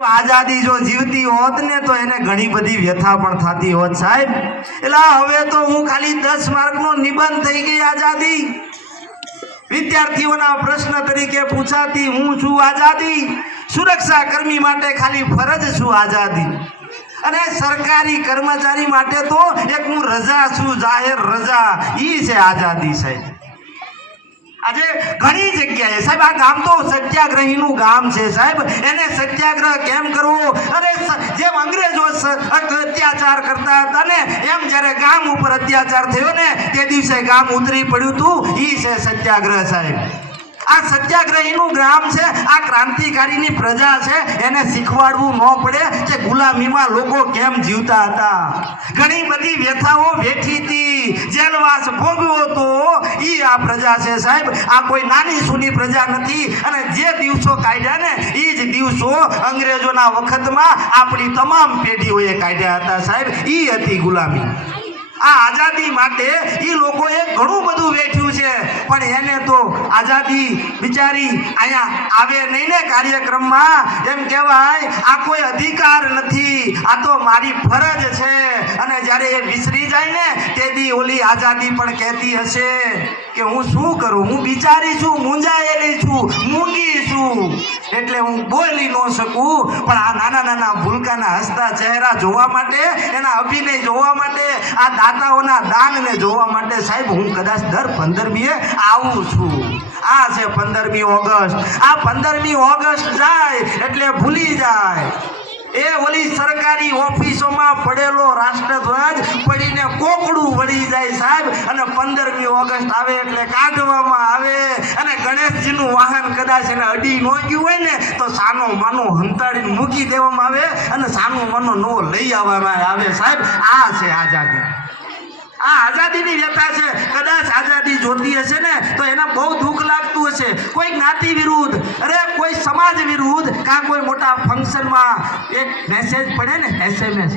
આઝાદી જો જીવતી હોત ને તો એને ઘણી બધી વ્યથા પણ થતી હોત સાહેબ। એટલે હવે તો હું ખાલી 10 માર્કનો નિબંધ થઈ ગઈ આઝાદી। વિદ્યાર્થીઓના પ્રશ્ન તરીકે પૂછાતી હું છું આઝાદી, સુરક્ષા કર્મી માટે ખાલી ફરજ છું આઝાદી, અને સરકારી કર્મચારી માટે તો એક હું રજા છું, જાહેર રજા, ઈ છે આઝાદી સાહેબ। આજે ઘણી જગ્યાએ સાહેબ આ ગામ તો સત્યાગ્રહીનું ગામ છે સાહેબ। એને સત્યાગ્રહ કેમ કરવો? અરે જેમ અંગ્રેજો અત્યાચાર કરતા હતા ને એમ જ્યારે ગામ ઉપર અત્યાચાર થયો ને તે દિવસે ગામ ઉતરી પડ્યું હતું, ઈ છે સત્યાગ્રહ સાહેબ। આ સત્યાગ્રહીનું ગ્રામ છે, આ ક્રાંતિકારીની પ્રજા છે, એને શીખવાડવું ન પડે કે ગુલામીમાં લોકો કેમ જીવતા હતા, ઘણી બધી વ્યથાઓ વેઠી હતી, જેલવાસ ભોગવ્યો તો ઈ આ પ્રજા છે સાહેબ। આ કોઈ નાની સૂની પ્રજા નથી। અને જે દિવસો કાઢ્યા ને ઈ જ દિવસો અંગ્રેજોના વખતમાં આપણી તમામ પેઢીઓએ કાઢ્યા હતા સાહેબ, ઈ હતી ગુલામી। આ આઝાદી માટે એ લોકોએ ઘણું બધું વેઠ્યું છે, પણ એને તો આઝાદી બિચારી અહીંયા આવે નહીં ને કાર્યક્રમમાં, એમ કહેવાય આ કોઈ અધિકાર નથી, આ તો મારી ફરજ છે। અને જ્યારે એ વિસરી જાય ને તેથી ઓલી આઝાદી પણ કહેતી હશે કે હું શું કરું, હું બિચારી છું, મૂંઝાયેલી છું, મૂંગી છું, એટલે હું બોલી ન શકું। પણ આ નાના નાના ભૂલકાના હસતા ચહેરા જોવા માટે, એના અભિનય જોવા માટે, આ દાતાઓના દાનને જોવા માટે સાહેબ હું કદાચ દર 15મીએ આવું છું। આ છે 15મી ઓગસ્ટ। આ 15મી ઓગસ્ટ જાય એટલે ભૂલી જાય એ ઓલી સરકારી ઓફિસોમાં પડેલો રાષ્ટ્રધ્વજ પડીને કોકડું વળી જાય સાહેબ, અને 15મી ઓગસ્ટ આવે એટલે કાઢવામાં આવે, અને ગણેશજીનું વાહન કદાચ એને અડી ન ગયું હોય ને તો સાનો માનો હંતાડીને મૂકી દેવામાં આવે, અને સાનો માનો નવો લઈ આવવામાં આવે સાહેબ। આ છે આઝાદી। આ આઝાદીની વ્યથા છે। કદાચ આઝાદી જોતી હશે ને તો એને બહુ દુઃખ લાગતું હશે, કોઈ જ્ઞાતિ વિરુદ્ધ, અરે કોઈ સમાજ વિરુદ્ધ, કાં કોઈ મોટા ફંક્શનમાં એક મેસેજ પડે ને SMS,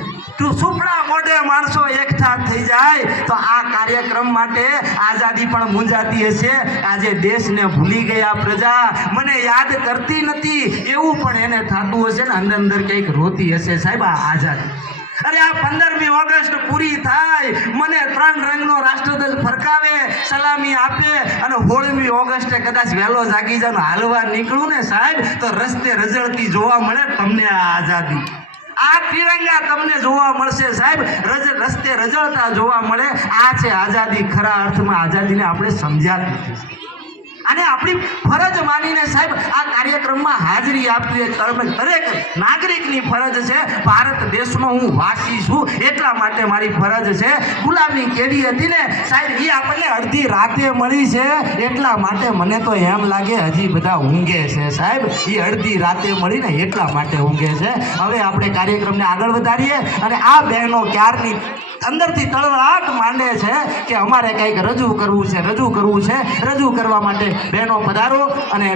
સુપડા મોઢે માણસો એકઠા થઈ જાય તો આ કાર્યક્રમ માટે આઝાદી પણ મૂંઝાતી હશે। આજે દેશને ભૂલી ગયા પ્રજા, મને યાદ કરતી નથી એવું પણ એને થતું હશે ને, અંદર અંદર કંઈક રોતી હશે સાહેબ આ આઝાદી। અરે આ 15મી ઓગસ્ટ પૂરી થાય, મને 3 રંગનો રાષ્ટ્રધ્વજ ફરકાવે, સલામી આપે, અને 16મી ઓગસ્ટે કદાચ વહેલો જાગી જાવ હાલવા નીકળું ને સાહેબ તો રસ્તે રઝળતી જોવા મળે તમને આ આઝાદી। આ તિરંગા તમને જોવા મળશે સાહેબ, રસ્તે રઝળતા જોવા મળે। આ છે આઝાદી। ખરા અર્થમાં આઝાદીને આપણે સમજ્યા નથી, અને આપણી ફરજ માનીને સાહેબ આ કાર્યક્રમમાં હાજરી આપવી દરેક નાગરિકની ફરજ છે। ભારત દેશનો હું વાસી છું એટલા માટે મારી ફરજ છે। ગુલામી કેવી હતી ને સાહેબ એ આપણને અડધી રાતે મળી છે, એટલા માટે મને તો એમ લાગે હજી બધા ઊંઘે છે સાહેબ, એ અડધી રાતે મળીને એટલા માટે ઊંઘે છે। હવે આપણે કાર્યક્રમને આગળ વધારીએ, અને આ બહેનો ક્યારની અંદરથી તળવળાટ માંડે છે કે અમારે કંઈક રજૂ કરવું છે, રજૂ કરવા માટે બહેનો પધારો અને